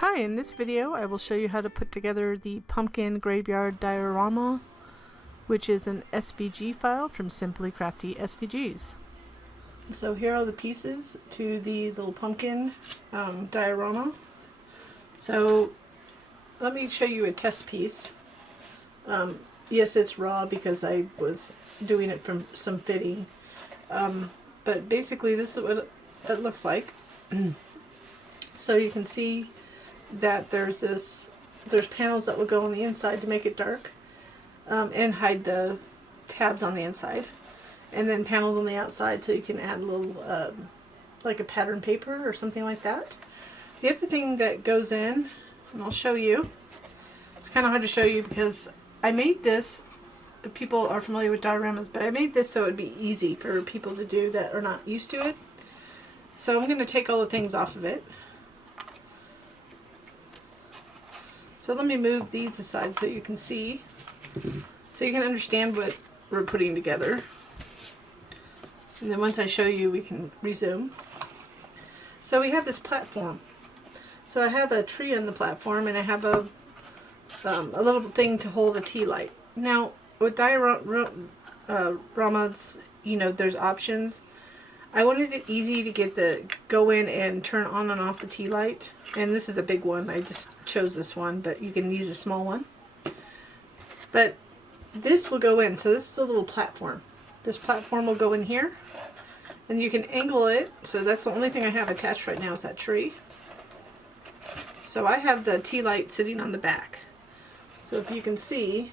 Hi, in this video I will show you how to put together the Pumpkin Graveyard Diorama, which is an SVG file from Simply Crafty SVGs. So here are the pieces to the little pumpkin diorama. So let me show you a test piece. Yes, it's raw because I was doing it from some fitting. But basically this is what it looks like. So you can see that there's panels that will go on the inside to make it dark and hide the tabs on the inside, and then panels on the outside so you can add a little like a pattern paper or something like that. The other thing that goes in, and I'll show you, it's kind of hard to show you because I made this, people are familiar with dioramas, but I made this so it would be easy for people to do that are not used to it. So I'm going to take all the things off of it. So let me move these aside so you can see, so you can understand what we're putting together. And then once I show you, we can resume. So we have this platform. So I have a tree on the platform, and I have a little thing to hold a tea light. Now, with dioramas, you know, there's options. I wanted it easy to get go in and turn on and off the tea light. And this is a big one. I just chose this one, but you can use a small one. But this will go in. So this is a little platform. This platform will go in here. And you can angle it. So that's the only thing I have attached right now is that tree. So I have the tea light sitting on the back. So if you can see,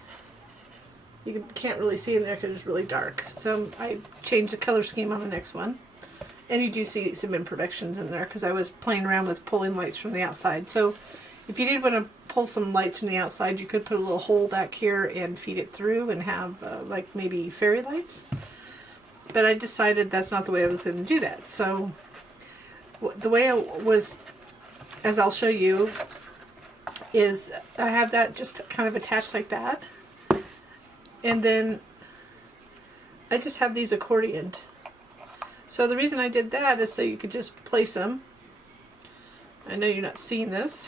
you can't really see in there because it's really dark. So I changed the color scheme on the next one. And you do see some imperfections in there because I was playing around with pulling lights from the outside. So if you did want to pull some lights from the outside, you could put a little hole back here and feed it through and have like maybe fairy lights. But I decided that's not the way I was going to do that. So the way I was, as I'll show you, is I have that just kind of attached like that. And then I just have these accordioned. So the reason I did that is so you could just place them. I know you're not seeing this,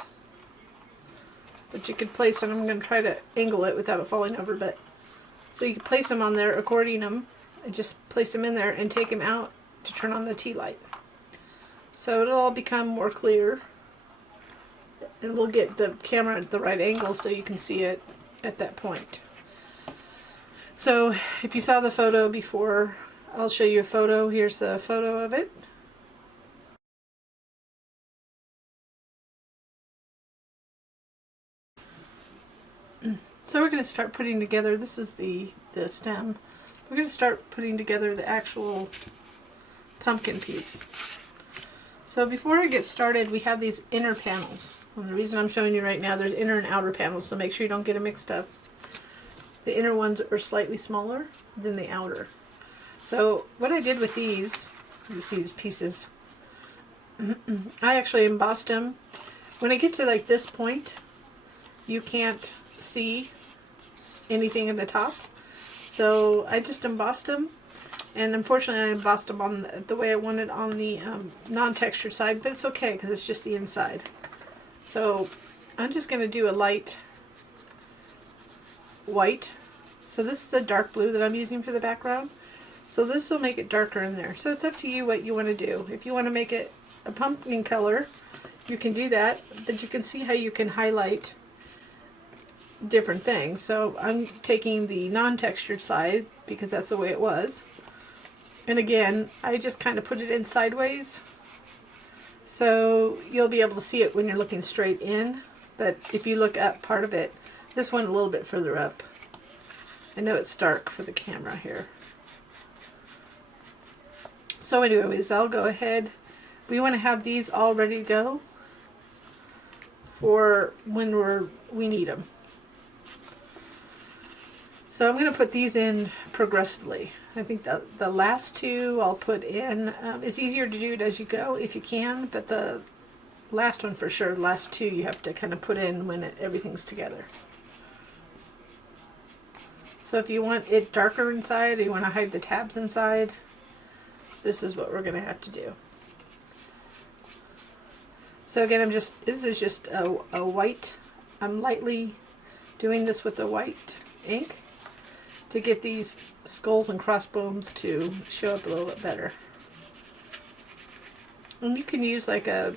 but you could place them. I'm going to try to angle it without it falling over, but so you can place them on there, accordion them, and just place them in there and take them out to turn on the tea light. So it'll all become more clear, and we'll get the camera at the right angle so you can see it at that point. So if you saw the photo before, I'll show you a photo. Here's a photo of it. So we're going to start putting together, this is the stem. We're going to start putting together the actual pumpkin piece. So before I get started, we have these inner panels. And the reason I'm showing you right now, there's inner and outer panels, so make sure you don't get them mixed up. The inner ones are slightly smaller than the outer. So what I did with these, you see these pieces, I actually embossed them. When I get to like this point, you can't see anything in the top. So I just embossed them, and unfortunately I embossed them on the way I wanted on the non-textured side, but it's okay because it's just the inside. So I'm just going to do a light white. So this is a dark blue that I'm using for the background. So this will make it darker in there. So it's up to you what you want to do. If you want to make it a pumpkin color, you can do that, but you can see how you can highlight different things. So I'm taking the non-textured side because that's the way it was. And again, I just kind of put it in sideways. So you'll be able to see it when you're looking straight in. But if you look up part of it, this one a little bit further up. I know it's dark for the camera here. So anyways, I'll go ahead. We want to have these all ready to go for when we need them. So I'm going to put these in progressively. I think that the last two I'll put in. It's easier to do it as you go if you can, but the last one for sure, the last two you have to kind of put in when everything's together. So if you want it darker inside, or you want to hide the tabs inside, this is what we're going to have to do. So again, this is just a white, I'm lightly doing this with the white ink to get these skulls and crossbones to show up a little bit better. And you can use like I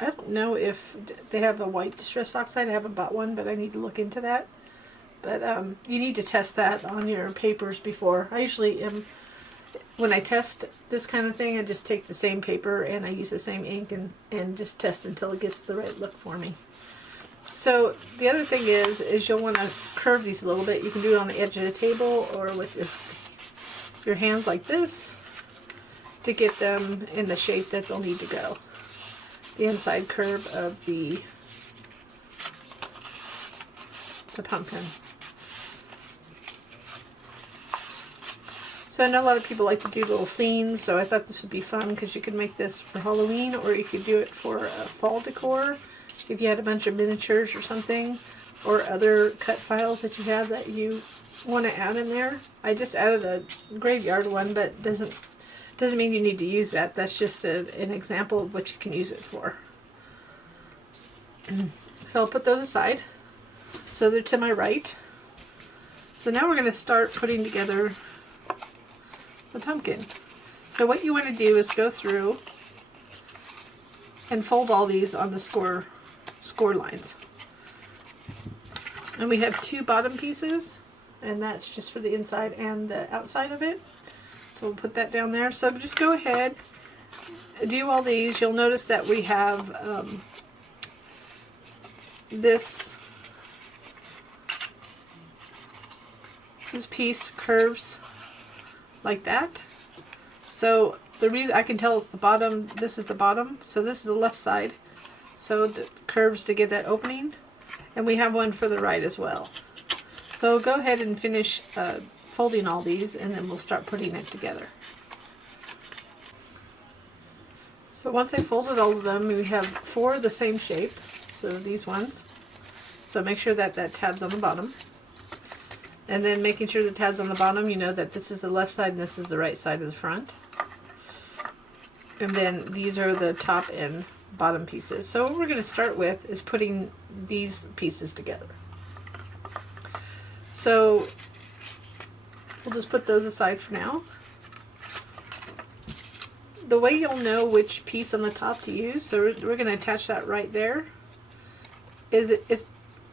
don't know if they have a white distress oxide. I haven't bought one, but I need to look into that. But you need to test that on your papers before. I usually when I test this kind of thing, I just take the same paper and I use the same ink and just test until it gets the right look for me. So the other thing is you'll want to curve these a little bit. You can do it on the edge of the table or with your hands like this to get them in the shape that they'll need to go. The inside curve of the pumpkin. So I know a lot of people like to do little scenes, so I thought this would be fun because you could make this for Halloween, or you could do it for fall decor if you had a bunch of miniatures or something, or other cut files that you have that you want to add in there. I just added a graveyard one, but doesn't mean you need to use that. That's just an example of what you can use it for. So I'll put those aside. So they're to my right. So now we're going to start putting together the pumpkin. So what you want to do is go through and fold all these on the score lines. And we have 2 bottom pieces, and that's just for the inside and the outside of it. So we'll put that down there. So just go ahead, do all these. You'll notice that we have this piece curves like that. So the reason I can tell it's the bottom, this is the bottom, so this is the left side. So the curves to get that opening. And we have one for the right as well. So go ahead and finish folding all these, and then we'll start putting it together. So once I folded all of them, we have 4 of the same shape. So these ones. So make sure that that tab's on the bottom. And then making sure the tab's on the bottom, you know that this is the left side and this is the right side of the front. And then these are the top and bottom pieces. So what we're going to start with is putting these pieces together. So we'll just put those aside for now. The way you'll know which piece on the top to use, so we're going to attach that right there, is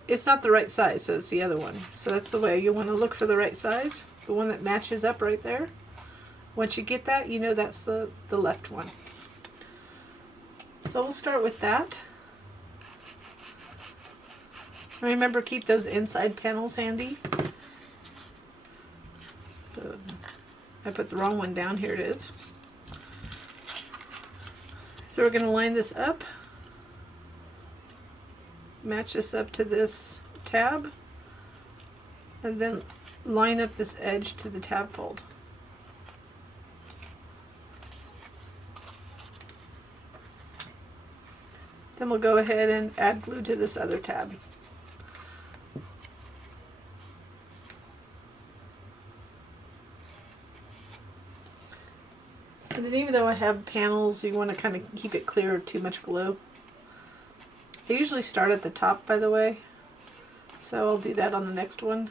it's not the right size, so it's the other one. So that's the way you want to look for the right size, the one that matches up right there. Once you get that, you know that's the left one. So we'll start with that. Remember, keep those inside panels handy. So I put the wrong one down. Here it is. So we're going to line this up. Match this up to this tab. And then line up this edge to the tab fold. Then we'll go ahead and add glue to this other tab. And then even though I have panels, you want to kind of keep it clear of too much glue. I usually start at the top, by the way, so I'll do that on the next one.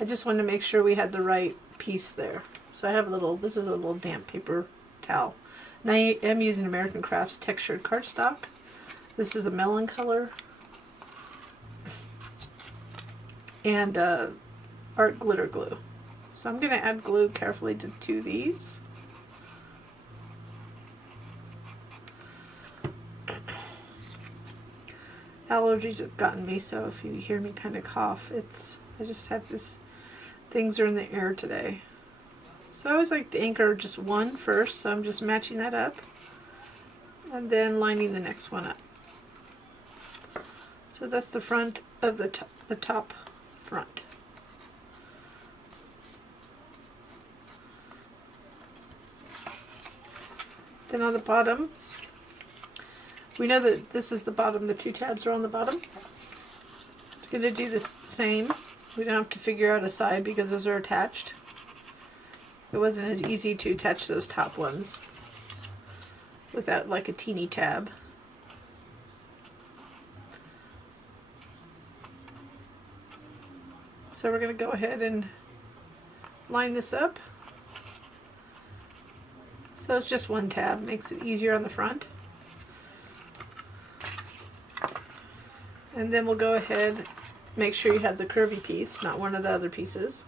I just wanted to make sure we had the right piece there. So I have this is a little damp paper towel. And I am using American Crafts textured cardstock. This is a melon color. And art glitter glue. So I'm going to add glue carefully to these. Allergies have gotten me, so if you hear me kind of cough, I just have things are in the air today. So I always like to anchor just one first, so I'm just matching that up and then lining the next one up. So that's the front of the top front. Then on the bottom, we know that this is the bottom, the 2 tabs are on the bottom. I'm going to do the same. We don't have to figure out a side because those are attached. It wasn't as easy to attach those top ones without like a teeny tab. So we're going to go ahead and line this up. So it's just one tab, makes it easier on the front. And then we'll go ahead, make sure you have the curvy piece, not one of the other pieces.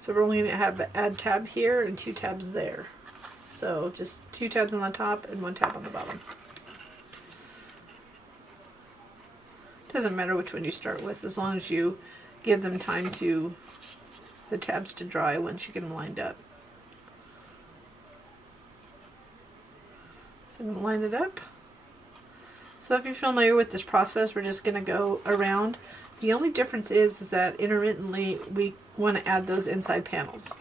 So we're only going to have an add tab here and 2 tabs there. So just 2 tabs on the top and 1 tab on the bottom. Doesn't matter which one you start with, as long as you give them time to the tabs to dry once you get them lined up. So I'm going to line it up. So if you're familiar with this process, we're just going to go around. The only difference is that intermittently we want to add those inside panels.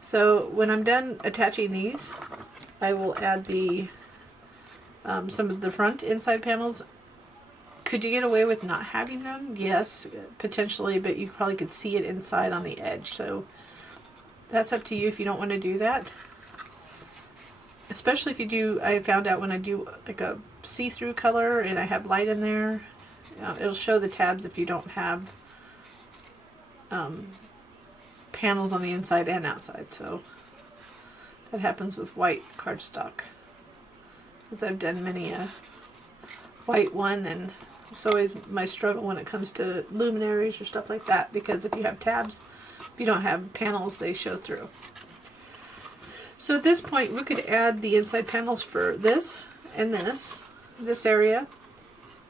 So when I'm done attaching these, I will add the some of the front inside panels. Could you get away with not having them? Yes, potentially, but you probably could see it inside on the edge. So that's up to you if you don't want to do that. Especially if you do, I found out when I do like a see-through color and I have light in there, it'll show the tabs if you don't have panels on the inside and outside. So that happens with white cardstock, because I've done many a white one, and it's always my struggle when it comes to luminaries or stuff like that, because if you have tabs, if you don't have panels, they show through. So at this point we could add the inside panels for this and this area.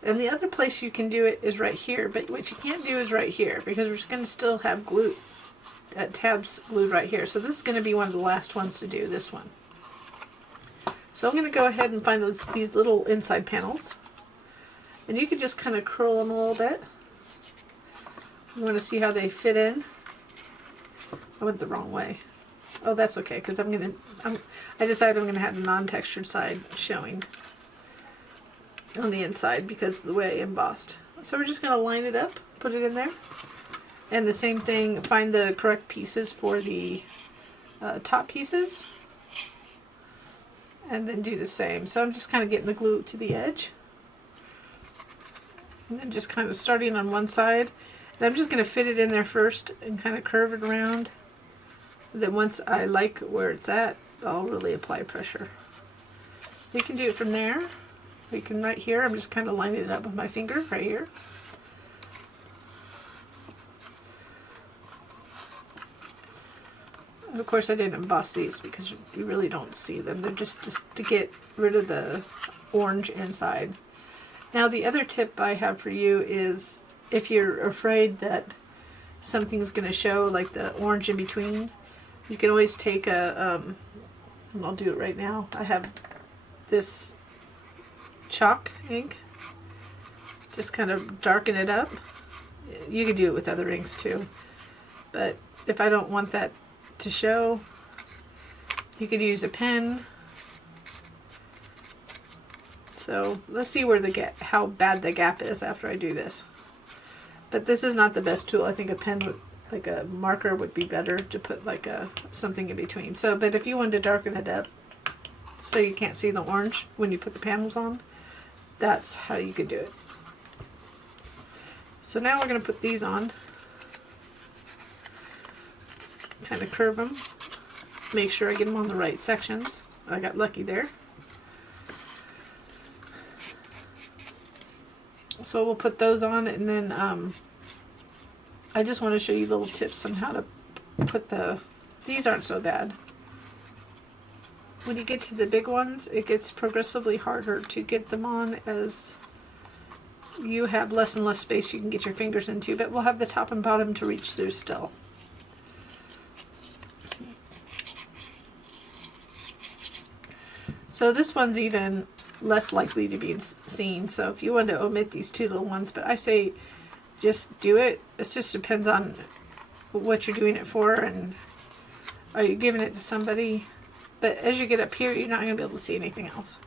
And the other place you can do it is right here, but what you can't do is right here, because we're going to still have tabs glued right here. So this is going to be one of the last ones to do, this one. So I'm going to go ahead and find these little inside panels. And you can just kind of curl them a little bit. You want to see how they fit in. I went the wrong way. Oh, that's okay, because I decided I'm going to have the non-textured side showing on the inside because of the way I embossed. So we're just going to line it up, put it in there. And the same thing, find the correct pieces for the top pieces. And then do the same. So I'm just kind of getting the glue to the edge. And then just kind of starting on one side. And I'm just going to fit it in there first and kind of curve it around. Then once I like where it's at, I'll really apply pressure. So you can do it from there. You can right here, I'm just kind of lining it up with my finger right here. And of course I didn't emboss these because you really don't see them. They're just to get rid of the orange inside. Now the other tip I have for you is if you're afraid that something's going to show, like the orange in between, you can always take a, and I'll do it right now. I have this chalk ink. Just kind of darken it up. You can do it with other inks too. But if I don't want that to show, you could use a pen. So let's see where how bad the gap is after I do this. But this is not the best tool. I think a pen would, like a marker, would be better to put like something in between. So, but if you wanted to darken it up so you can't see the orange when you put the panels on, that's how you could do it. So now we're going to put these on. Kind of curve them. Make sure I get them on the right sections. I got lucky there. So we'll put those on, and then I just want to show you little tips on how to put these aren't so bad. When you get to the big ones, it gets progressively harder to get them on as you have less and less space you can get your fingers into, but we'll have the top and bottom to reach through still. So this one's even less likely to be seen, so if you want to omit these two little ones, but I say just do it. It just depends on what you're doing it for, and are you giving it to somebody. But as you get up here, you're not going to be able to see anything else.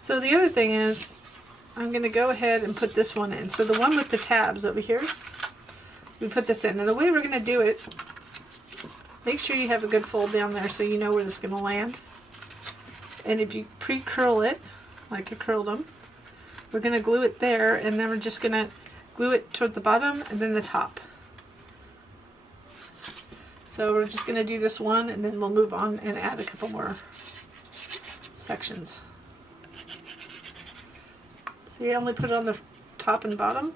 So the other thing is, I'm going to go ahead and put this one in. So the one with the tabs over here, we put this in. And the way we're going to do it, make sure you have a good fold down there so you know where this is going to land. And if you pre-curl it, like I curled them, We're going to glue it there, and then we're just going to glue it towards the bottom and then the top. So we're just going to do this one, and then we'll move on and add a couple more sections. See, I only put it on the top and bottom.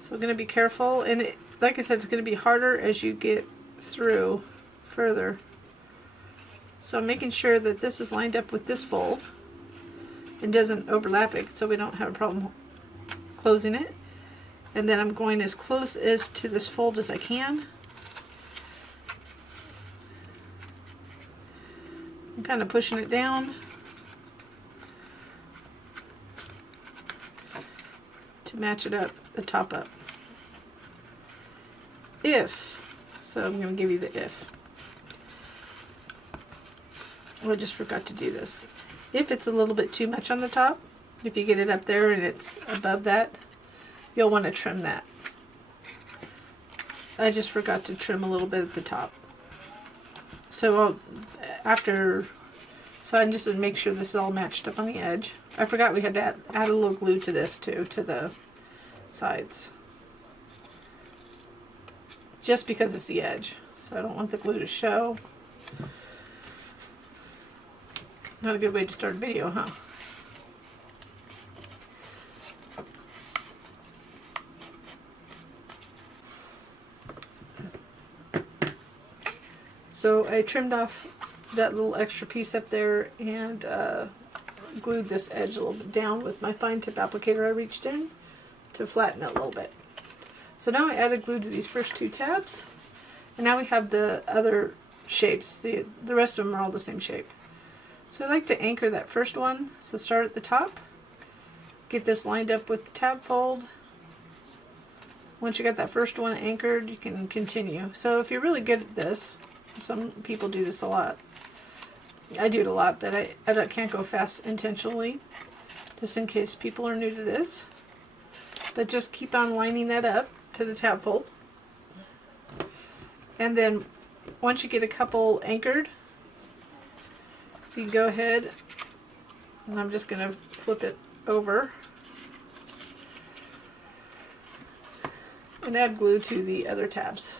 So we're going to be careful, and it, like I said, it's going to be harder as you get through further. So I'm making sure that this is lined up with this fold and doesn't overlap it, so we don't have a problem closing it. And then I'm going as close as to this fold as I can. I'm kind of pushing it down to match it up, the top up. So I'm going to give you the if. Oh, I just forgot to do this. If it's a little bit too much on the top, if you get it up there and it's above that, you'll want to trim that. I just forgot to trim a little bit at the top. So so I'm just going to make sure this is all matched up on the edge. I forgot we had to add a little glue to this too, to the sides. Just because it's the edge. So I don't want the glue to show. Not a good way to start a video, huh? So I trimmed off that little extra piece up there and glued this edge a little bit down with my fine tip applicator I reached in to flatten it a little bit. So now I added glue to these first two tabs, and now we have the other shapes. The rest of them are all the same shape. So I like to anchor that first one. So start at the top, get this lined up with the tab fold. Once you got that first one anchored, you can continue. So if you're really good at this, some people do this a lot. I do it a lot, but I can't go fast intentionally, just in case people are new to this. But just keep on lining that up to the tab fold. And then once you get a couple anchored, you can go ahead, and I'm just going to flip it over and add glue to the other tabs.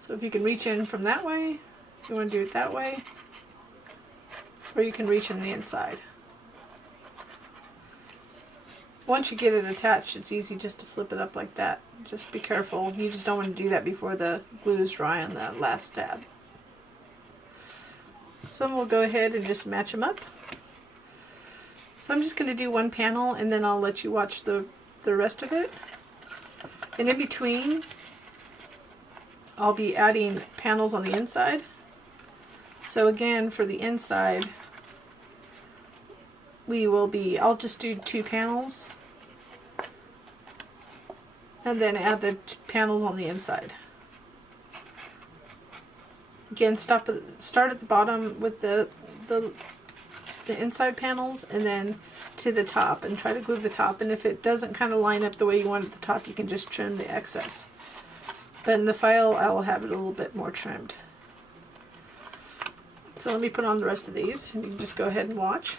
So if you can reach in from that way, if you want to do it that way, or you can reach in the inside. Once you get it attached, it's easy just to flip it up like that. Just be careful. You just don't want to do that before the glue is dry on the last tab. So we'll go ahead and just match them up. So I'm just going to do one panel, and then I'll let you watch the rest of it. And in between, I'll be adding panels on the inside. So again, for the inside, I'll just do 2 panels and then add the panels on the inside. Again, start at the bottom with the inside panels, and then to the top, and try to glue the top. And if it doesn't kind of line up the way you want at the top, you can just trim the excess. But in the file, I will have it a little bit more trimmed. So let me put on the rest of these, and you can just go ahead and watch.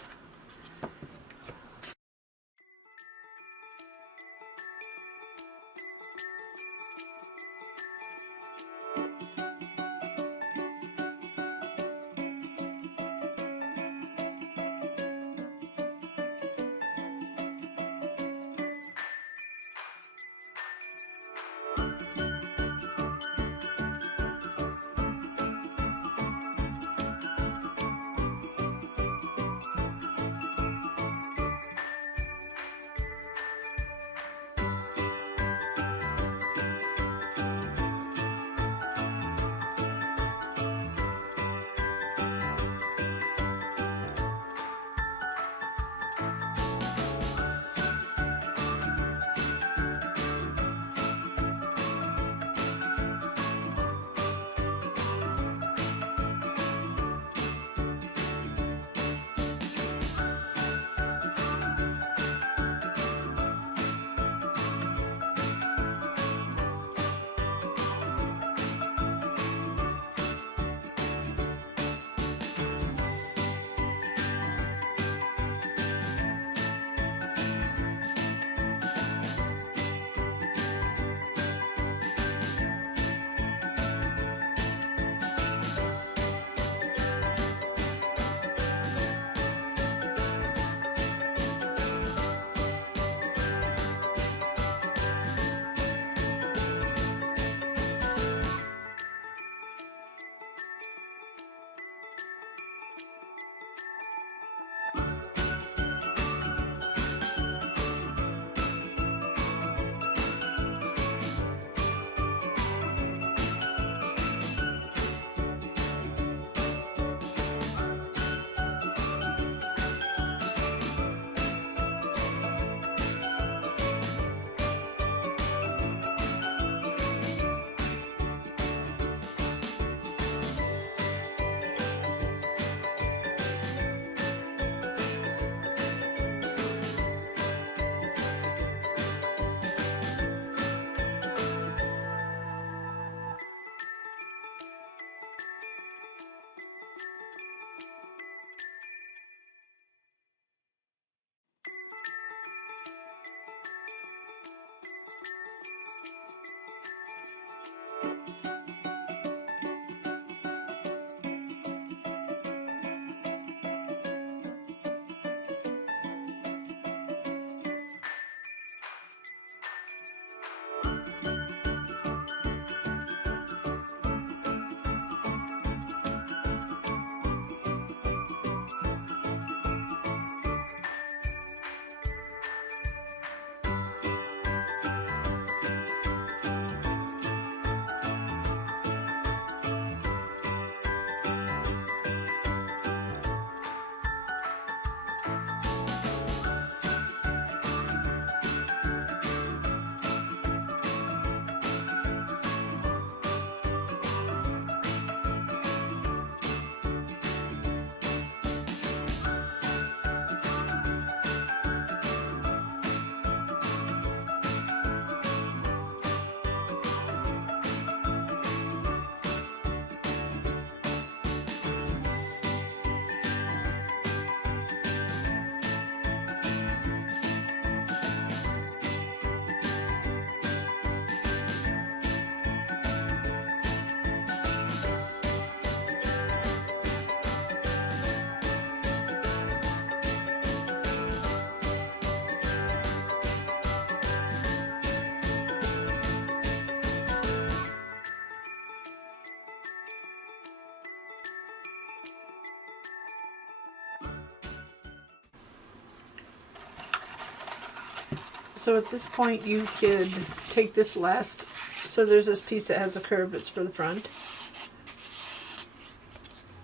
So at this point you could take this last, so there's this piece that has a curve, it's for the front.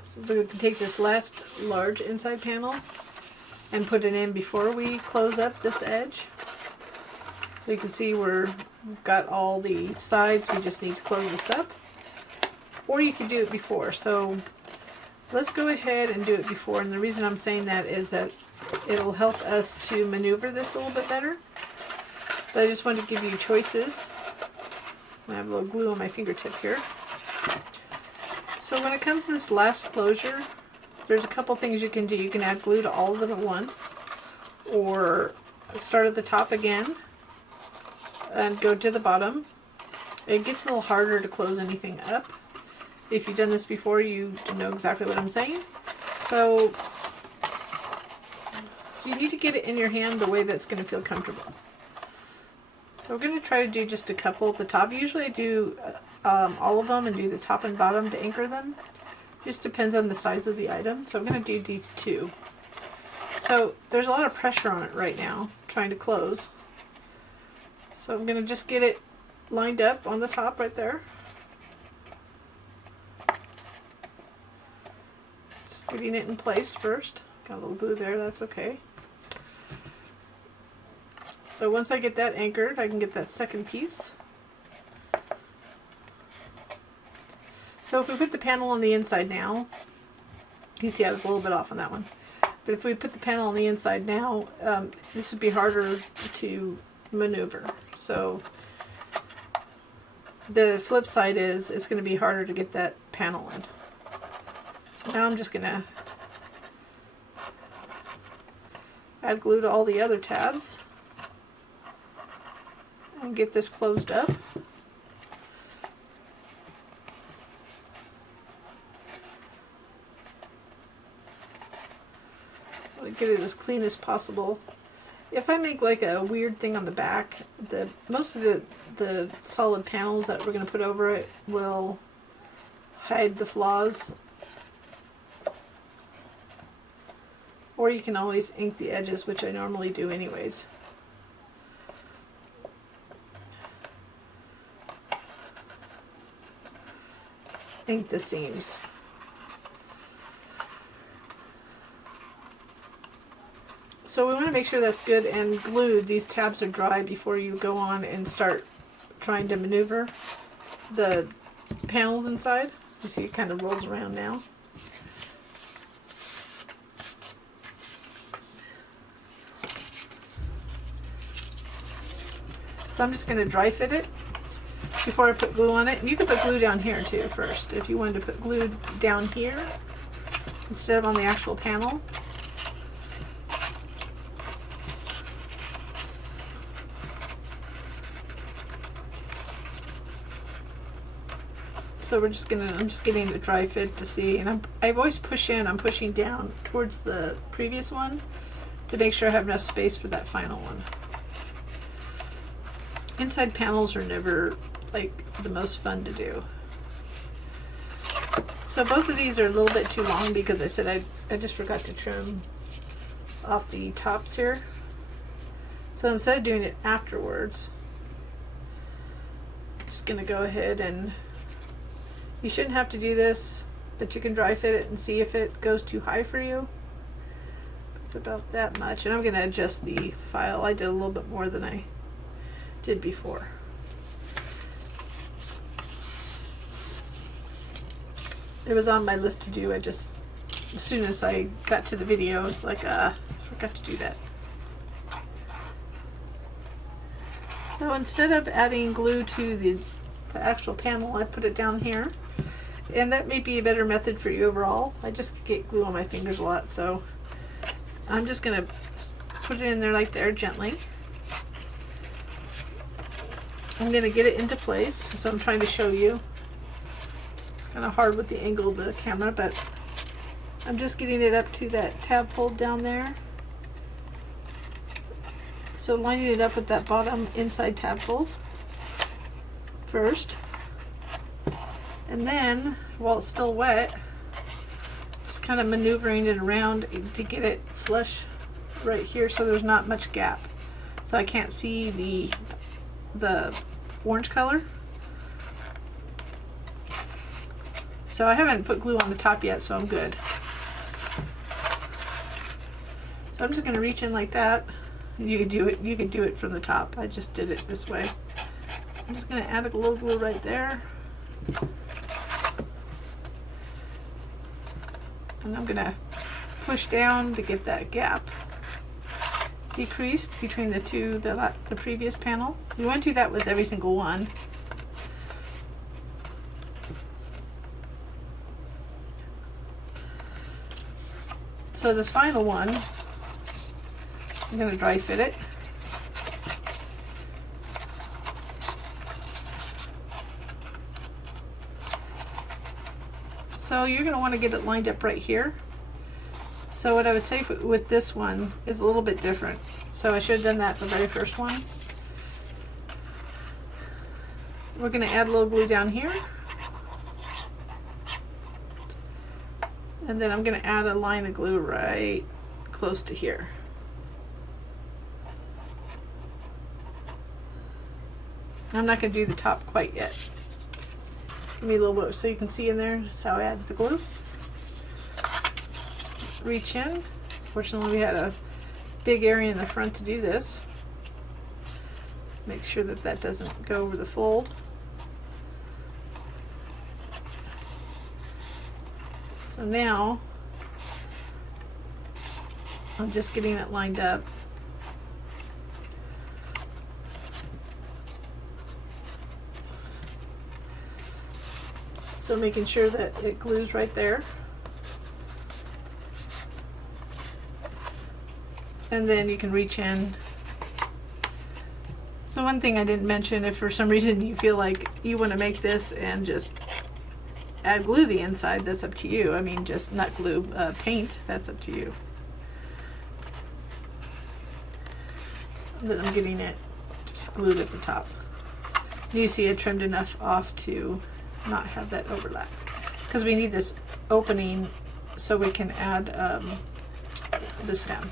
So we can take this last large inside panel and put it in before we close up this edge. So you can see we've got all the sides, we just need to close this up. Or you could do it before. So let's go ahead and do it before, and the reason I'm saying that is that it'll help us to maneuver this a little bit better. But I just wanted to give you choices. I have a little glue on my fingertip here. So when it comes to this last closure, there's a couple things you can do. You can add glue to all of them at once, or start at the top again and go to the bottom. It gets a little harder to close anything up. If you've done this before, you know exactly what I'm saying. So you need to get it in your hand the way that's going to feel comfortable. So we're going to try to do just a couple at the top. Usually I do all of them and do the top and bottom to anchor them. Just depends on the size of the item. So I'm going to do these two. So there's a lot of pressure on it right now, trying to close. So I'm going to just get it lined up on the top right there. Just getting it in place first. Got a little glue there, that's okay. So once I get that anchored, I can get that second piece. So if we put the panel on the inside now, you see I was a little bit off on that one. But if we put the panel on the inside now, this would be harder to maneuver. So the flip side is it's going to be harder to get that panel in. So now I'm just going to add glue to all the other tabs and get this closed up. I'll get it as clean as possible. If I make like a weird thing on the back, most of the solid panels that we're going to put over it will hide the flaws. Or you can always ink the edges, which I normally do anyways. Ink the seams. So we want to make sure that's good and glued. These tabs are dry before you go on and start trying to maneuver the panels inside. You see it kind of rolls around now. So I'm just going to dry fit it before I put glue on it. And you can put glue down here too first if you wanted to put glue down here instead of on the actual panel. So I'm just getting the dry fit to see, and I've always I'm pushing down towards the previous one to make sure I have enough space for that final one. Inside panels are never like the most fun to do. So both of these are a little bit too long because I said I just forgot to trim off the tops here. So instead of doing it afterwards, I'm just gonna go ahead, and you shouldn't have to do this, but you can dry fit it and see if it goes too high for you. It's about that much, and I'm gonna adjust the file. I did a little bit more than I did before. It was on my list to do. I just, as soon as I got to the video, I was like, forgot to do that. So instead of adding glue to the actual panel, I put it down here. And that may be a better method for you overall. I just get glue on my fingers a lot, so I'm just going to put it in there like there gently. I'm going to get it into place, so I'm trying to show you. It's kind of hard with the angle of the camera, but I'm just getting it up to that tab fold down there. So lining it up with that bottom inside tab fold first. And then, while it's still wet, just kind of maneuvering it around to get it flush right here so there's not much gap. So I can't see the orange color. So I haven't put glue on the top yet, so I'm good. So I'm just going to reach in like that. You could do it from the top. I just did it this way. I'm just going to add a little glue right there. And I'm going to push down to get that gap decreased between the two, the previous panel. You want to do that with every single one. So this final one, I'm going to dry fit it. So you're going to want to get it lined up right here. So what I would say with this one is a little bit different. So I should have done that the very first one. We're going to add a little glue down here. And then I'm going to add a line of glue right close to here. I'm not going to do the top quite yet. Give me a little bit so you can see in there. That's how I add the glue. Reach in. Fortunately, we had a big area in the front to do this. Make sure that that doesn't go over the fold. So now I'm just getting it lined up. So making sure that it glues right there. And then you can reach in. So one thing I didn't mention, if for some reason you feel like you want to make this and just add glue the inside, that's up to you. I mean, just not glue, paint, that's up to you. But I'm getting it just glued at the top. You see I trimmed enough off to not have that overlap, because we need this opening so we can add the stem.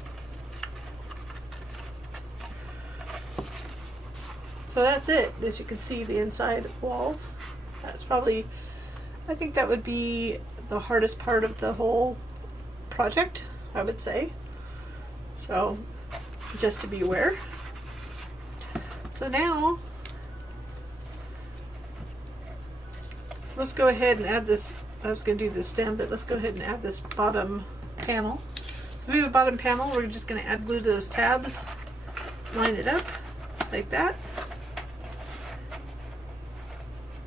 So that's it. As you can see, the inside walls, that's probably, I think that would be the hardest part of the whole project, I would say. So just to be aware. So now let's go ahead and add this. I was going to do the stem, but let's go ahead and add this bottom panel. So we have a bottom panel. We're just going to add glue to those tabs, line it up like that,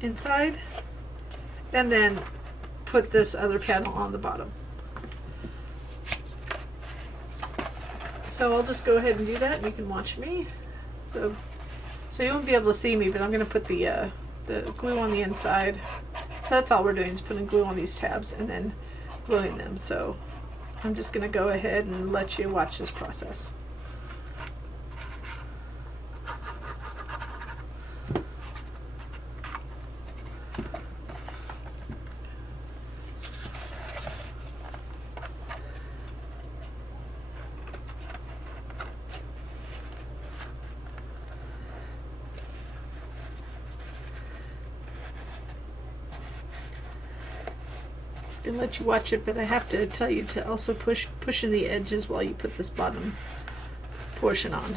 inside, and then put this other panel on the bottom. So I'll just go ahead and do that, and you can watch me. So you won't be able to see me, but I'm going to put the glue on the inside. that's all we're doing is putting glue on these tabs and then gluing them. So I'm just going to go ahead and let you watch this process. Gonna let you watch it, but I have to tell you to also push in the edges while you put this bottom portion on.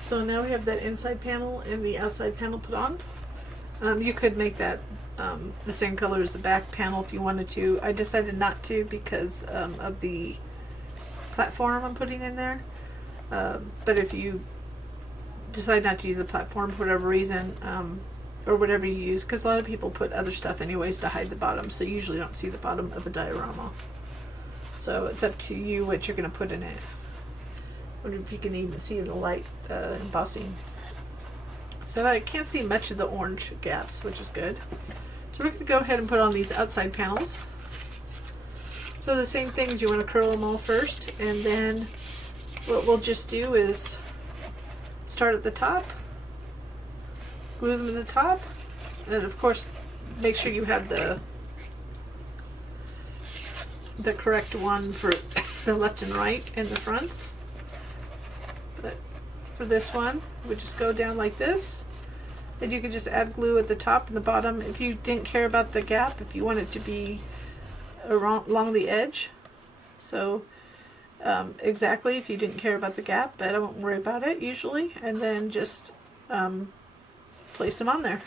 So now we have that inside panel and the outside panel put on. You could make that the same color as the back panel if you wanted to. I decided not to because of the platform I'm putting in there. But if you decide not to use a platform for whatever reason, or whatever you use, because a lot of people put other stuff anyways to hide the bottom, so you usually don't see the bottom of a diorama. So it's up to you what you're going to put in it. I wonder if you can even see the light embossing. So I can't see much of the orange gaps, which is good. So we're going to go ahead and put on these outside panels. So the same things, you want to curl them all first, and then what we'll just do is start at the top, glue them in the top, and of course make sure you have the correct one for the left and right and the fronts. But for this one, we just go down like this, and you can just add glue at the top and the bottom if you didn't care about the gap, if you want it to be along the edge. So exactly, if you didn't care about the gap, but I won't worry about it usually, and then just place them on there.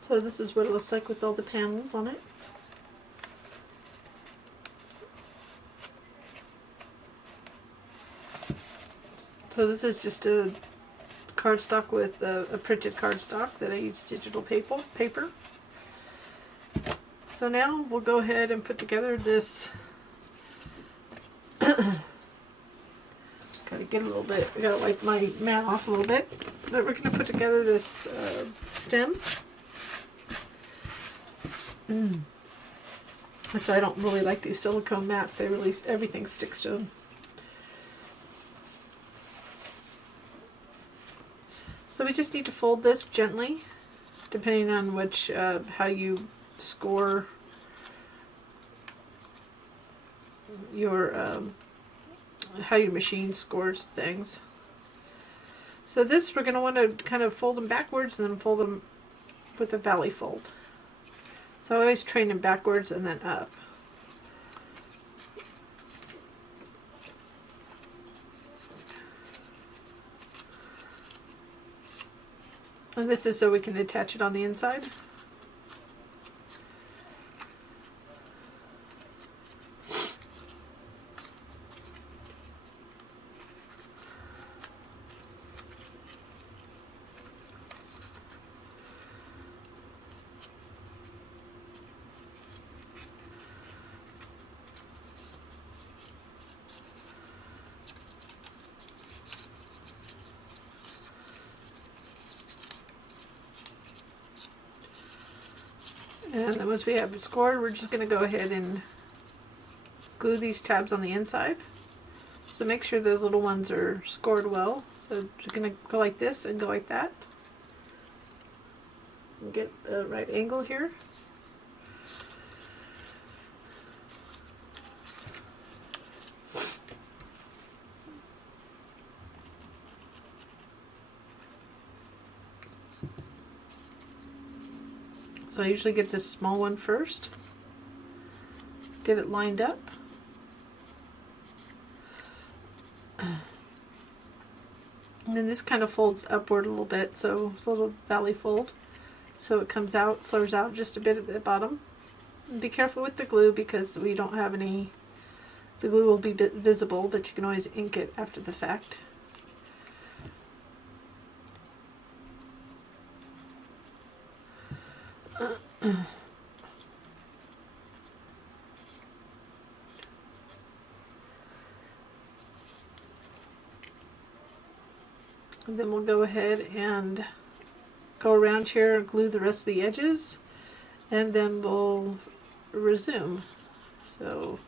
So this is what it looks like with all the panels on it. So this is just a cardstock with a printed cardstock that I use digital paper. So now we'll go ahead and put together this. Gotta get a little bit, I gotta wipe my mat off a little bit. But we're gonna put together this stem. So I don't really like these silicone mats. They really, everything sticks to them. So we just need to fold this gently, depending on which, how you score your, how your machine scores things. So this, we're going to want to kind of fold them backwards and then fold them with a valley fold. So I always train them backwards and then up. And this is so we can attach it on the inside. And then once we have it scored, we're just going to go ahead and glue these tabs on the inside. So make sure those little ones are scored well. So you're going to go like this and go like that. And get a right angle here. So I usually get this small one first, get it lined up, and then this kind of folds upward a little bit, so it's a little valley fold, so it comes out, flares out just a bit at the bottom. And be careful with the glue because we don't have any, the glue will be visible, but you can always ink it after the fact. And then we'll go ahead and go around here and glue the rest of the edges, and then we'll resume. So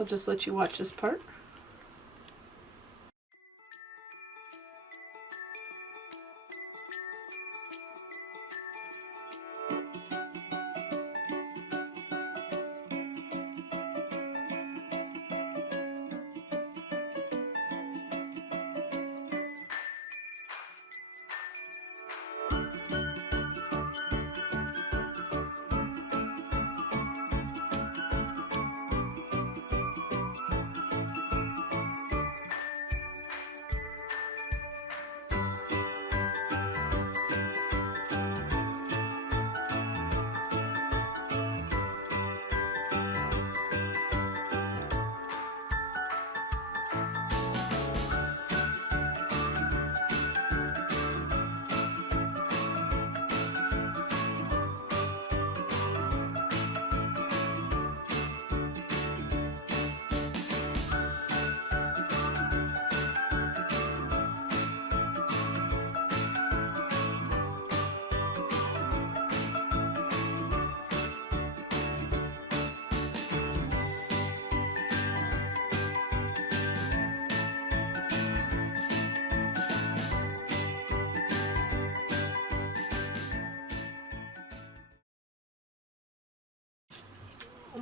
I'll just let you watch this part.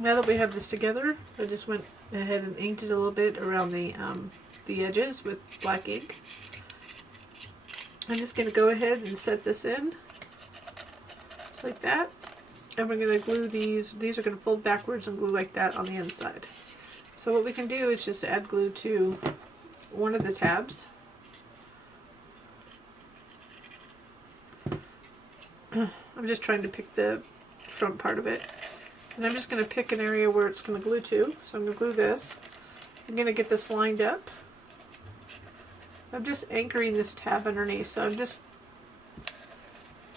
Now that we have this together, I just went ahead and inked it a little bit around the edges with black ink. I'm just going to go ahead and set this in, just like that. And we're going to glue these. These are going to fold backwards and glue like that on the inside. So what we can do is just add glue to one of the tabs. I'm just trying to pick the front part of it. And I'm just going to pick an area where it's going to glue to. So I'm going to glue this. I'm going to get this lined up. I'm just anchoring this tab underneath. So I'm just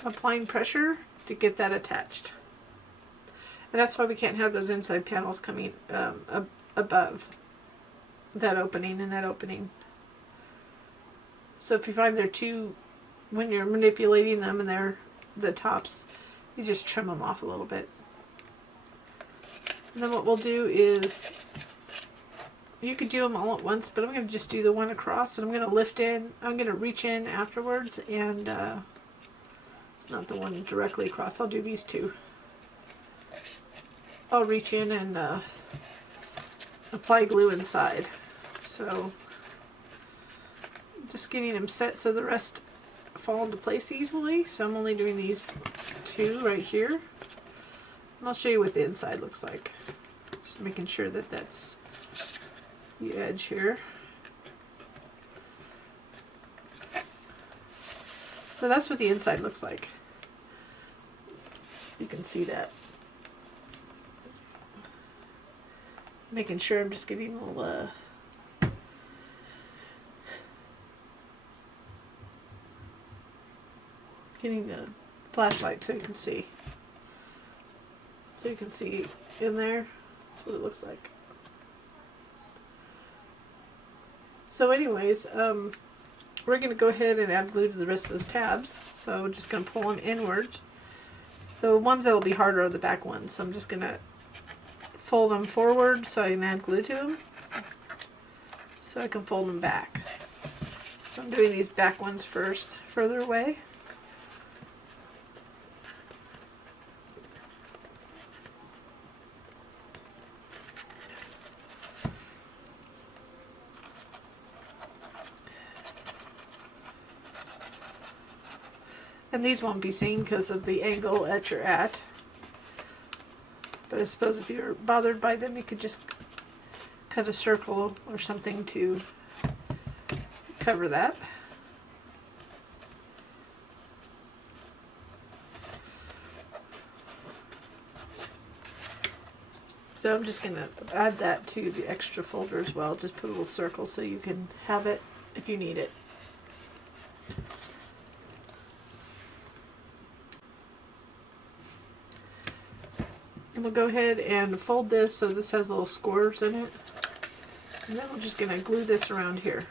applying pressure to get that attached. And that's why we can't have those inside panels coming above that opening and that opening. So if you find they're too, when you're manipulating them and they're the tops, you just trim them off a little bit. And then what we'll do is, you could do them all at once, but I'm going to just do the one across, and I'm going to lift in, I'm going to reach in afterwards, and it's not the one directly across, I'll do these two. I'll reach in and apply glue inside. So just getting them set so the rest fall into place easily. So I'm only doing these two right here. And I'll show you what the inside looks like. Just making sure that that's the edge here. So that's what the inside looks like. You can see that. Making sure I'm just getting a little getting the flashlight so you can see. So you can see in there. That's what it looks like. So anyways, we're going to go ahead and add glue to the rest of those tabs. So we're just going to pull them inwards. The ones that will be harder are the back ones. So I'm just going to fold them forward so I can add glue to them. So I can fold them back. So I'm doing these back ones first, further away. And these won't be seen because of the angle that you're at. But I suppose if you're bothered by them, you could just cut a circle or something to cover that. So I'm just going to add that to the extra folder as well. Just put a little circle so you can have it if you need it. And we'll go ahead and fold this so this has little squares in it. And then we're just going to glue this around here.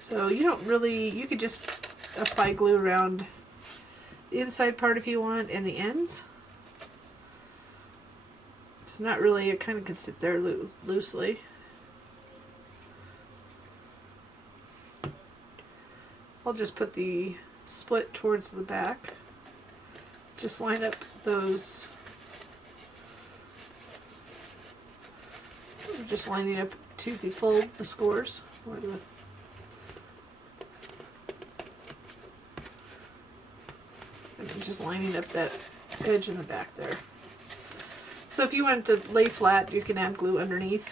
So you don't really, you could just apply glue around the inside part if you want and the ends. It's not really, it kind of can sit there loosely. I'll just put the split towards the back. Just line up those, just lining up to fold the scores. And I'm just lining up that edge in the back there. So if you want to lay flat, you can add glue underneath.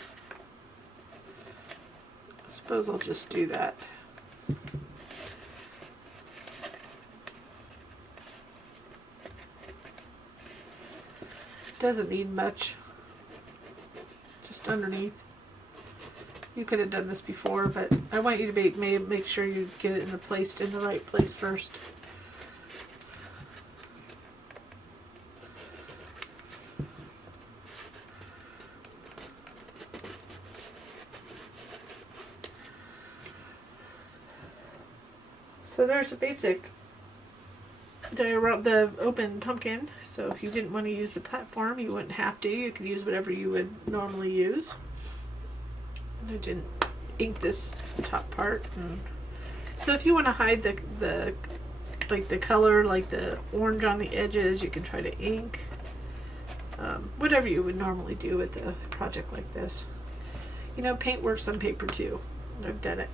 I suppose I'll just do that. Doesn't need much, just underneath. You could have done this before, but I want you to make sure you get it in the right place first. So there's a basic the open pumpkin. So if you didn't want to use the platform, you wouldn't have to. You could use whatever you would normally use. And I didn't ink this top part. So if you want to hide the color, like the orange on the edges, you can try to ink. Whatever you would normally do with a project like this. You know, paint works on paper too. I've done it.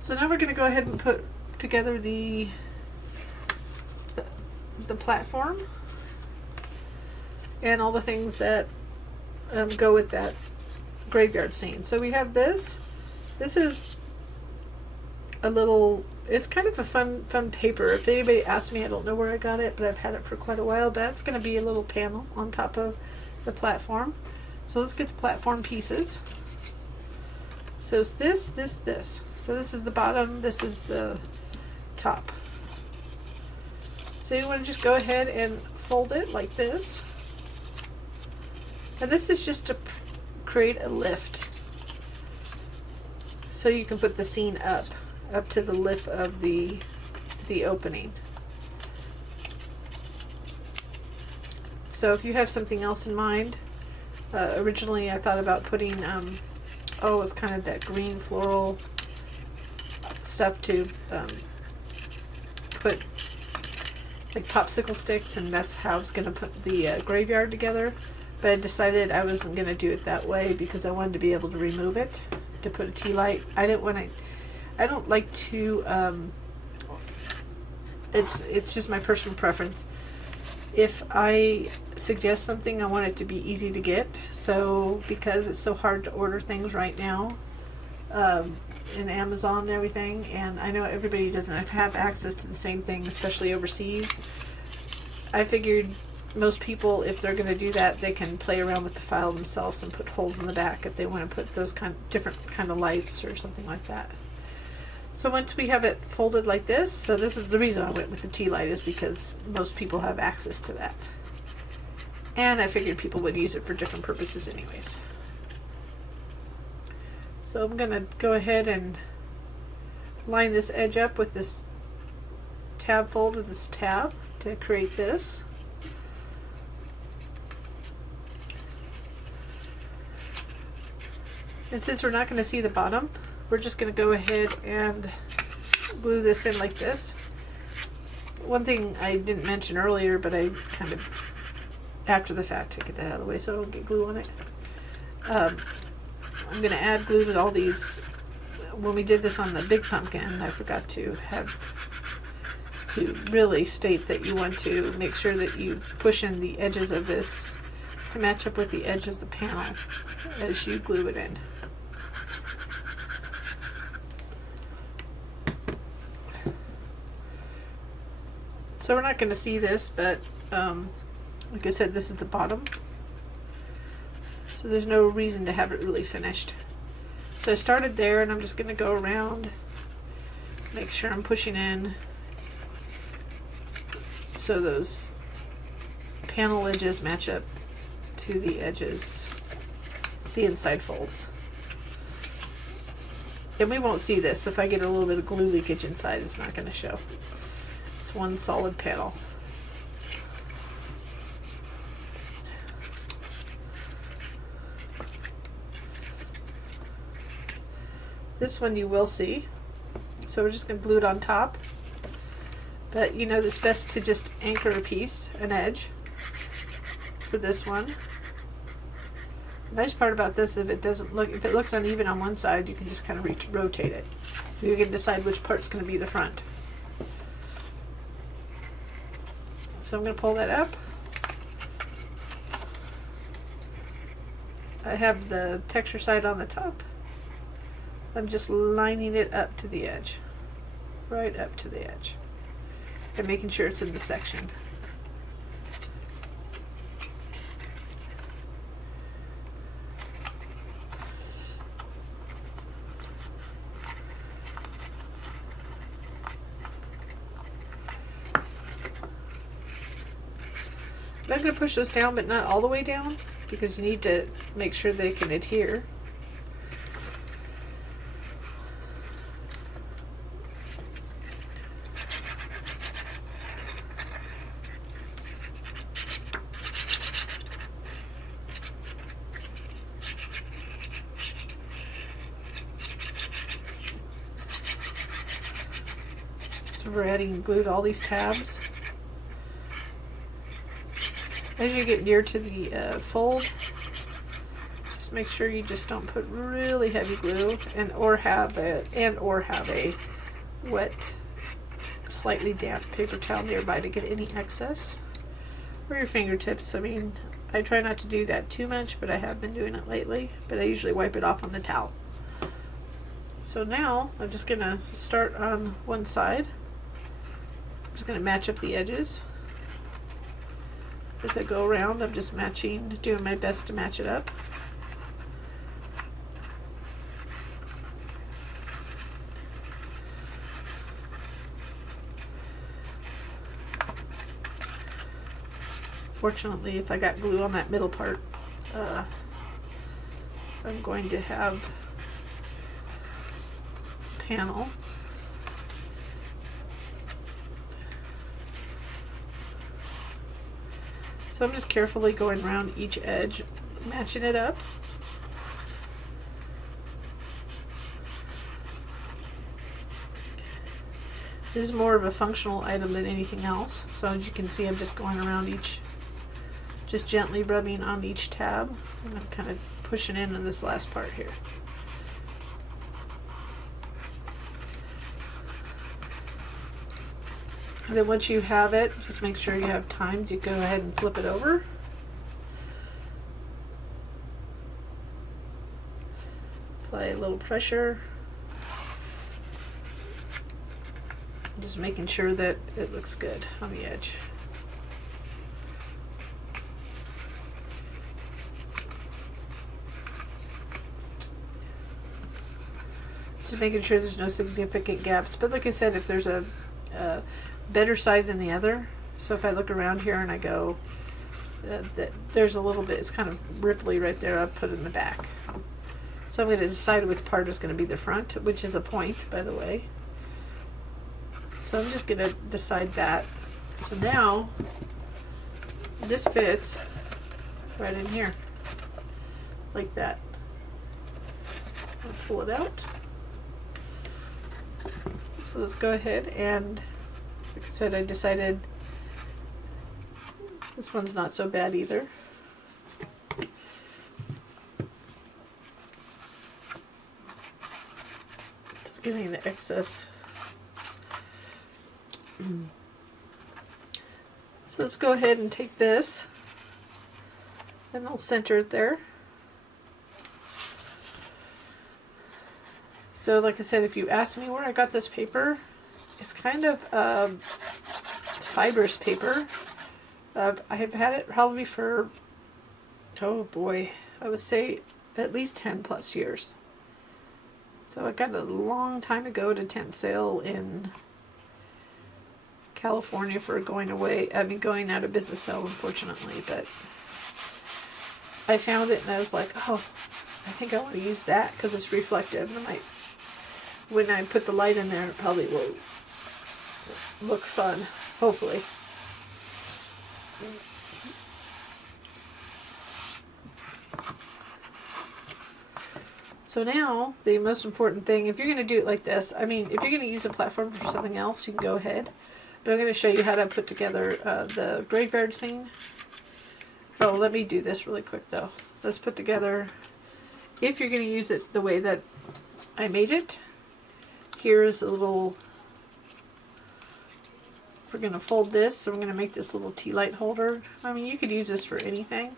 So now we're going to go ahead and put together the the platform and all the things that go with that graveyard scene. So we have this. This is a little, it's kind of a fun paper. If anybody asks me, I don't know where I got it, but I've had it for quite a while. But that's going to be a little panel on top of the platform. So let's get the platform pieces. So it's this. So this is the bottom, this is the top. So you want to just go ahead and fold it like this. And this is just to create a lift. So you can put the scene up to the lip of the opening. So if you have something else in mind, originally I thought about putting, it's kind of that green floral stuff to put like popsicle sticks, and that's how I was going to put the graveyard together. But I decided I wasn't going to do it that way because I wanted to be able to remove it to put a tea light. I don't like to, it's just my personal preference. If I suggest something, I want it to be easy to get. So because it's so hard to order things right now, in Amazon and everything, and I know everybody doesn't have access to the same thing, especially overseas. I figured most people, if they're going to do that, they can play around with the file themselves and put holes in the back if they want to put those different kind of lights or something like that. So once we have it folded like this, so this is the reason I went with the tea light, is because most people have access to that. And I figured people would use it for different purposes anyways. So I'm going to go ahead and line this edge up with this tab fold of this tab to create this. And since we're not going to see the bottom, we're just going to go ahead and glue this in like this. One thing I didn't mention earlier, but I kind of, after the fact, to get that out of the way so I don't get glue on it. I'm going to add glue to all these. When we did this on the big pumpkin, I forgot to really state that you want to make sure that you push in the edges of this to match up with the edge of the panel as you glue it in. So we're not going to see this, but like I said, this is the bottom. So there's no reason to have it really finished. So I started there, and I'm just going to go around, make sure I'm pushing in so those panel edges match up to the edges, the inside folds. And we won't see this. If I get a little bit of glue leakage inside, it's not going to show. It's one solid panel. This one you will see, so we're just going to glue it on top. But you know, it's best to just anchor a piece, an edge, for this one. The nice part about this, if it looks uneven on one side, you can just kind of rotate it. You can decide which part's going to be the front. So I'm going to pull that up. I have the texture side on the top. I'm just lining it up to the edge, right up to the edge, and making sure it's in the section. I'm going to push those down, but not all the way down, because you need to make sure they can adhere. So we're adding glue to all these tabs. As you get near to the fold, just make sure you just don't put really heavy glue, or have a wet slightly damp paper towel nearby to get any excess. Or your fingertips. I mean, I try not to do that too much, but I have been doing it lately. But I usually wipe it off on the towel. So now I'm just going to start on one side. I'm just going to match up the edges. As I go around, I'm just doing my best to match it up. Fortunately, if I got glue on that middle part, I'm going to have a panel. So I'm just carefully going around each edge, matching it up. This is more of a functional item than anything else. So as you can see, I'm just going around each, just gently rubbing on each tab. And I'm kind of pushing in on this last part here. And then once you have it, just make sure you have time to go ahead and flip it over. Apply a little pressure. Just making sure that it looks good on the edge. Just making sure there's no significant gaps. But like I said, if there's a better side than the other, so if I look around here and I go, there's a little bit, it's kind of ripply right there, I've put it in the back. So I'm going to decide which part is going to be the front, which is a point, by the way. So I'm just going to decide that. So now, this fits right in here, like that. I'll pull it out. So let's go ahead and, like I said, I decided this one's not so bad either. Just getting the excess. So let's go ahead and take this and I'll center it there. So like I said, if you ask me where I got this paper, it's kind of fibrous paper. I have had it probably for, oh boy, I would say at least 10 plus years. So I got it a long time ago at a tent sale in California for going out of business sale, unfortunately, but I found it and I was like, oh, I think I want to use that because it's reflective. And when I put the light in there, it probably will look fun, hopefully. So now, the most important thing, if you're going to do it like this, I mean, if you're going to use a platform for something else, you can go ahead. But I'm going to show you how to put together the graveyard scene. Oh, let me do this really quick though. Let's put together, if you're going to use it the way that I made it, here's a little, we're going to fold this, so we're going to make this little tea light holder. I mean, you could use this for anything.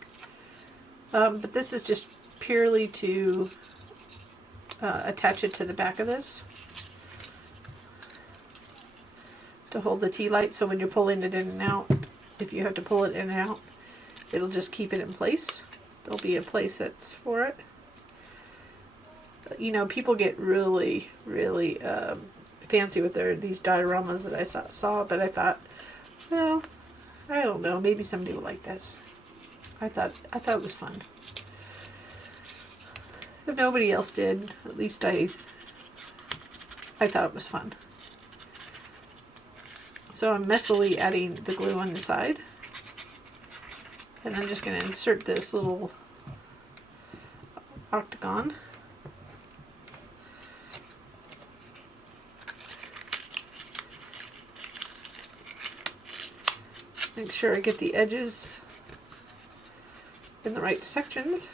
But this is just purely to attach it to the back of this. To hold the tea light, so when you're pulling it in and out, if you have to pull it in and out, it'll just keep it in place. There'll be a place that's for it. You know, people get really, really fancy with these dioramas that I saw, but I thought, well, I don't know, maybe somebody will like this. I thought it was fun. If nobody else did, at least I thought it was fun. So I'm messily adding the glue on the side. And I'm just going to insert this little octagon. Make sure I get the edges in the right sections.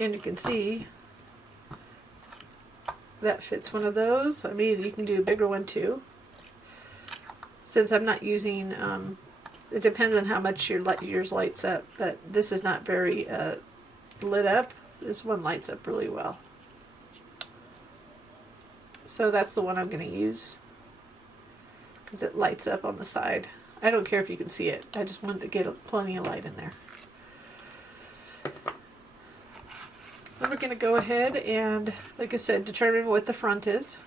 And you can see that fits one of those. I mean, you can do a bigger one too. Since I'm not using, it depends on how much yours lights up, but this is not very lit up. This one lights up really well. So that's the one I'm going to use because it lights up on the side. I don't care if you can see it. I just wanted to get plenty of light in there. Then we're going to go ahead and, like I said, determine what the front is.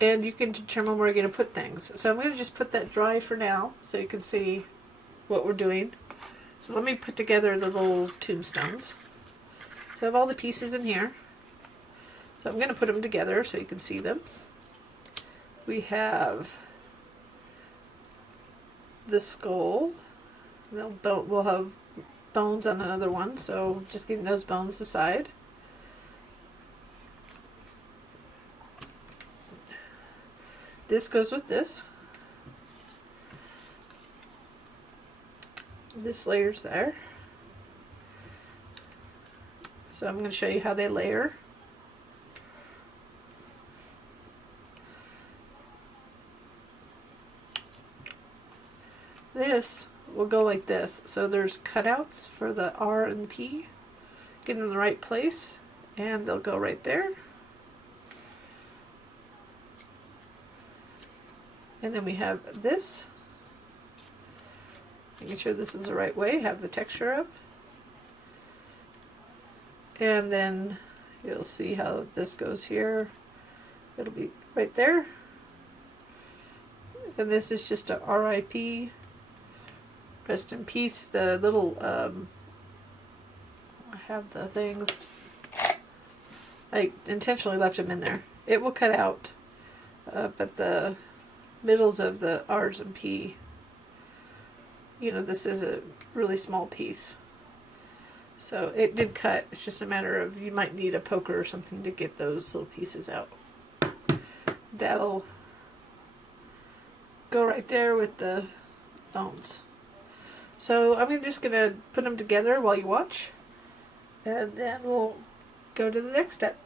And you can determine where you're going to put things. So I'm going to just put that dry for now so you can see what we're doing. So let me put together the little tombstones. So I have all the pieces in here. So I'm going to put them together so you can see them. We have the skull. We'll have bones on another one, so just getting those bones aside. This goes with this. This layer's there. So I'm going to show you how they layer. This will go like this. So there's cutouts for the R and P. Get in the right place, and they'll go right there. And then we have this. Making sure this is the right way, have the texture up. And then you'll see how this goes here. It'll be right there. And this is just a RIP. Rest in peace. The little, I have the things. I intentionally left them in there. It will cut out, but the middles of the R's and P, you know, this is a really small piece. So it did cut. It's just a matter of, you might need a poker or something to get those little pieces out. That'll go right there with the bones. So I'm just going to put them together while you watch, and then we'll go to the next step.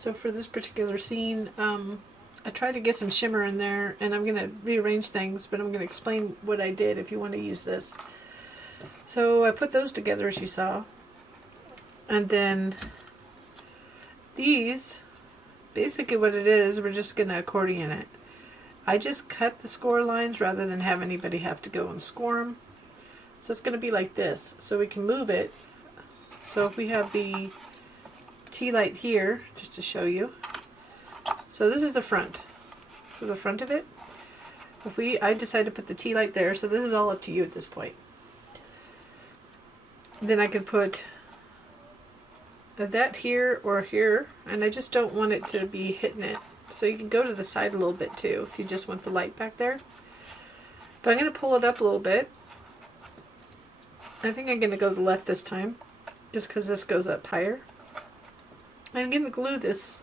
So for this particular scene, I tried to get some shimmer in there, and I'm going to rearrange things, but I'm going to explain what I did if you want to use this. So I put those together as you saw, and then these, basically what it is, we're just going to accordion it. I just cut the score lines rather than have anybody have to go and score them. So it's going to be like this, so we can move it. So if we have the tea light here, just to show you. So this is the front. So the front of it. I decide to put the tea light there, so this is all up to you at this point. Then I could put that here or here, and I just don't want it to be hitting it. So you can go to the side a little bit too if you just want the light back there. But I'm going to pull it up a little bit. I think I'm going to go to the left this time, just because this goes up higher. I'm going to glue this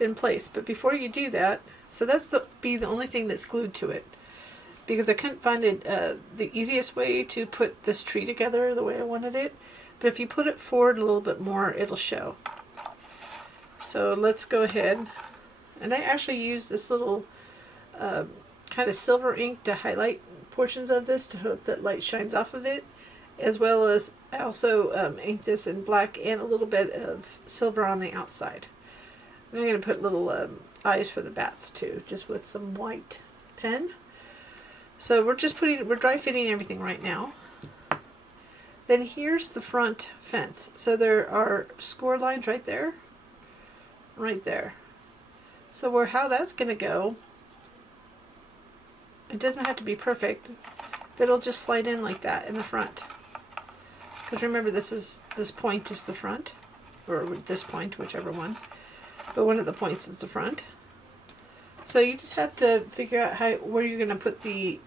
in place, but before you do that, so that's the only thing that's glued to it, because I couldn't find it the easiest way to put this tree together the way I wanted it. But if you put it forward a little bit more, it'll show. So let's go ahead, and I actually used this little kind of silver ink to highlight portions of this to hope that light shines off of it, as well as I also inked this in black and a little bit of silver on the outside. And I'm going to put little eyes for the bats too, just with some white pen. So we're dry fitting everything right now. Then here's the front fence. So there are score lines right there, right there. So how that's going to go, it doesn't have to be perfect, but it'll just slide in like that in the front. Because remember, this point is the front, or this point, whichever one. But one of the points is the front. So you just have to figure out where you're going to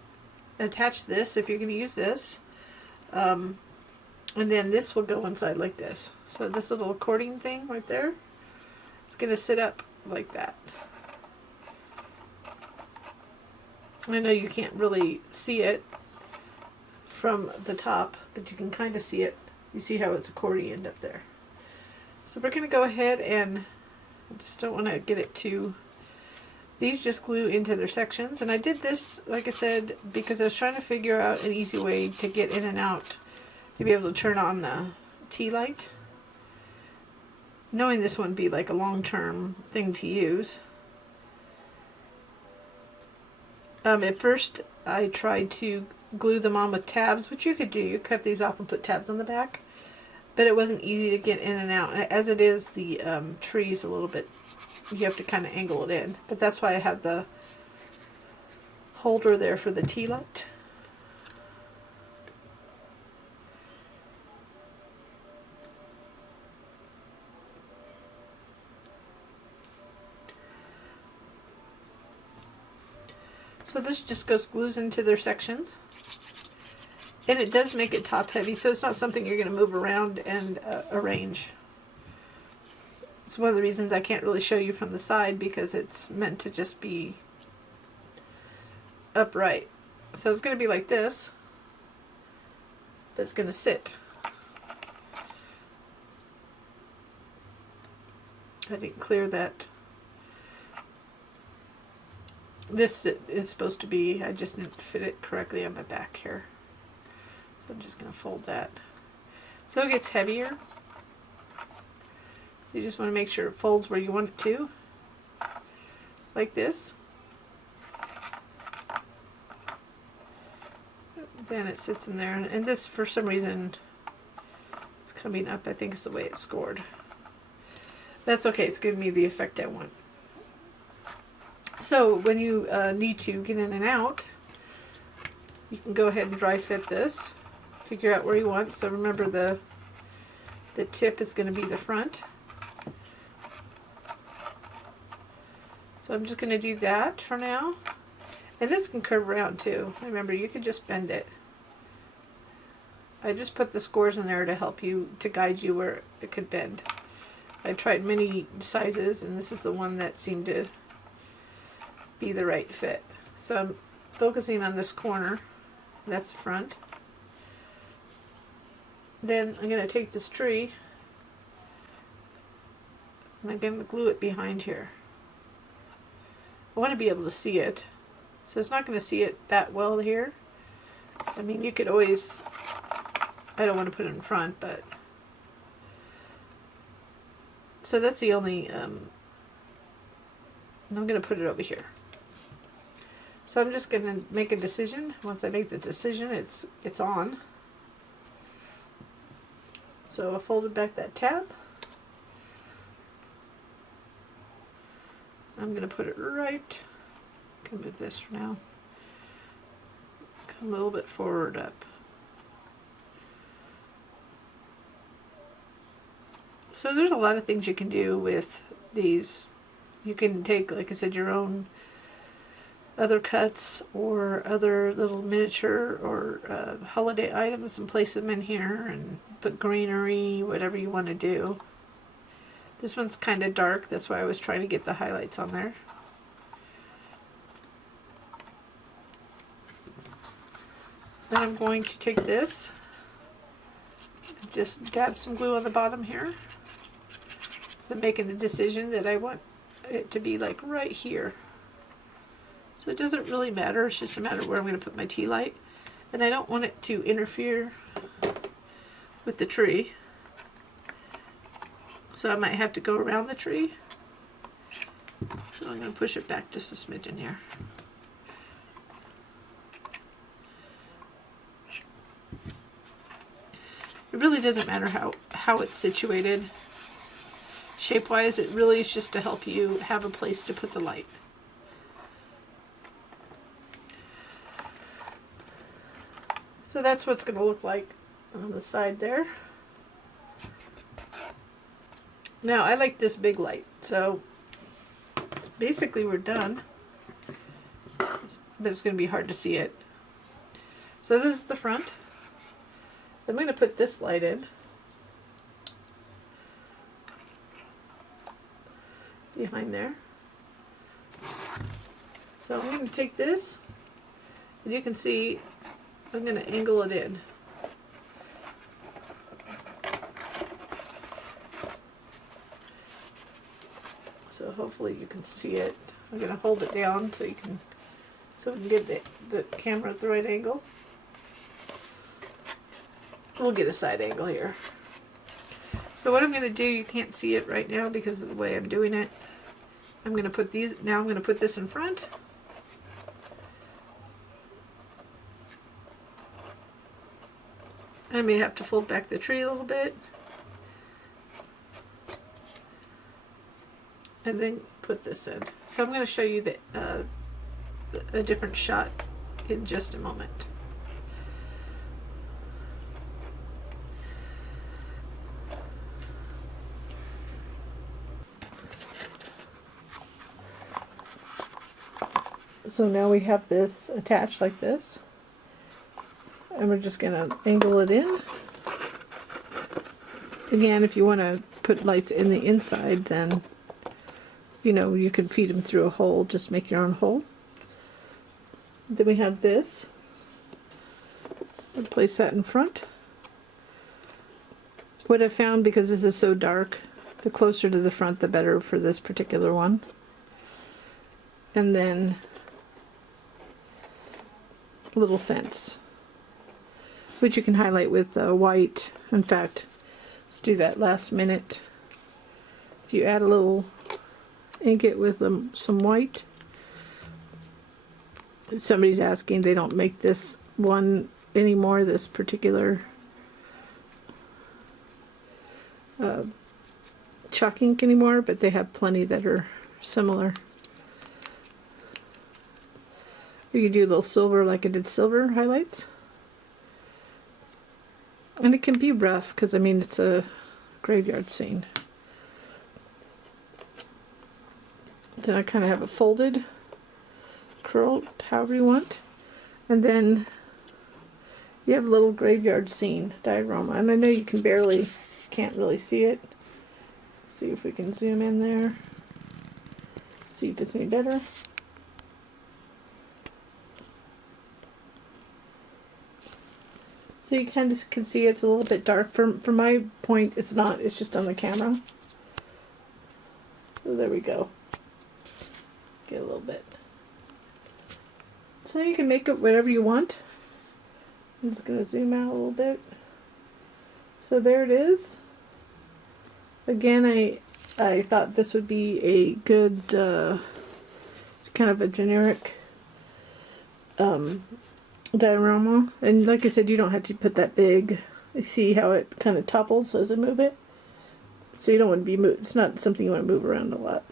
attach this if you're going to use this. And then this will go inside like this. So this little accordion thing right there, it's going to sit up like that. I know you can't really see it from the top, but you can kind of see it. You see how it's accordioned up there. So we're going to go ahead and I just don't want to get it too... These just glue into their sections. And I did this, like I said, because I was trying to figure out an easy way to get in and out to be able to turn on the tea light. Knowing this wouldn't be like a long-term thing to use. At first, I tried to glue them on with tabs, which you could do. You cut these off and put tabs on the back. But it wasn't easy to get in and out. As it is, the tree's a little bit, you have to kind of angle it in. But that's why I have the holder there for the tea light. So this just glues into their sections. And it does make it top heavy, so it's not something you're going to move around and arrange. It's one of the reasons I can't really show you from the side, because it's meant to just be upright. So it's going to be like this, but it's going to sit. I didn't clear that. This is supposed to be, I just didn't fit it correctly on the back here. So I'm just going to fold that. So it gets heavier. So you just want to make sure it folds where you want it to. Like this. Then it sits in there. And this, for some reason, it's coming up. I think it's the way it's scored. That's okay. It's giving me the effect I want. So when you need to get in and out, you can go ahead and dry fit this. Figure out where you want. So remember, the tip is going to be the front. So I'm just going to do that for now. And this can curve around too. Remember, you could just bend it. I just put the scores in there to help you, to guide you where it could bend. I tried many sizes, and this is the one that seemed to be the right fit. So I'm focusing on this corner. That's the front. Then I'm going to take this tree, And I'm going to glue it behind here. I want to be able to see it. So it's not going to see it that well here. I mean, you could always, I don't want to put it in front, but. So that's the only, I'm going to put it over here. So I'm just going to make a decision. Once I make the decision, it's on. So I folded back that tab. I'm going to put it right. Can move this for now. Come a little bit forward up. So there's a lot of things you can do with these. You can take, like I said, your own other cuts or other little miniature or holiday items and place them in here and put greenery, whatever you want to do. This one's kind of dark, that's why I was trying to get the highlights on there. Then I'm going to take this and just dab some glue on the bottom here. I'm making the decision that I want it to be like right here. So it doesn't really matter, it's just a matter of where I'm going to put my tea light. And I don't want it to interfere with the tree. So I might have to go around the tree. So I'm going to push it back just a smidgen here. It really doesn't matter how it's situated. Shape-wise, it really is just to help you have a place to put the light. So that's what it's going to look like on the side there. Now I like this big light, so basically we're done, but it's going to be hard to see it. So this is the front. I'm going to put this light in behind there. So I'm going to take this, and you can see I'm going to angle it in. So hopefully you can see it. I'm going to hold it down so we can get the camera at the right angle. We'll get a side angle here. So what I'm going to do, you can't see it right now because of the way I'm doing it. I'm going to put these, now I'm going to put this in front. I may have to fold back the tree a little bit. And then put this in. So I'm going to show you a different shot in just a moment. So now we have this attached like this. And we're just going to angle it in. Again, if you want to put lights in the inside, then you know, you can feed them through a hole, just make your own hole. Then we have this. I'll place that in front. What I found, because this is so dark, the closer to the front the better for this particular one. And then a little fence, which you can highlight with white. In fact, let's do that last minute. If you add a little ink it with some white. Somebody's asking, they don't make this one anymore, this particular chalk ink anymore, but they have plenty that are similar. You can do a little silver like I did silver highlights. And it can be rough because, I mean, it's a graveyard scene. Then I kind of have it folded, curled, however you want. And then you have a little graveyard scene diorama. And I know you can can't really see it. See if we can zoom in there. See if it's any better. So you kind of can see it's a little bit dark. From my point, it's not. It's just on the camera. So there we go. Get a little bit. So you can make it whatever you want. I'm just going to zoom out a little bit. So there it is. Again, I thought this would be a good kind of a generic diorama. And like I said, you don't have to put that big. You see how it kind of topples as I move it? So you don't want to be moved. It's not something you want to move around a lot.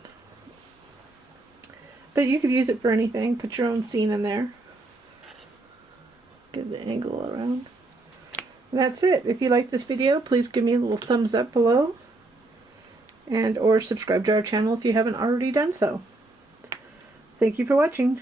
But you could use it for anything. Put your own scene in there. Get the angle around. And that's it. If you like this video, please give me a little thumbs up below. And or subscribe to our channel if you haven't already done so. Thank you for watching.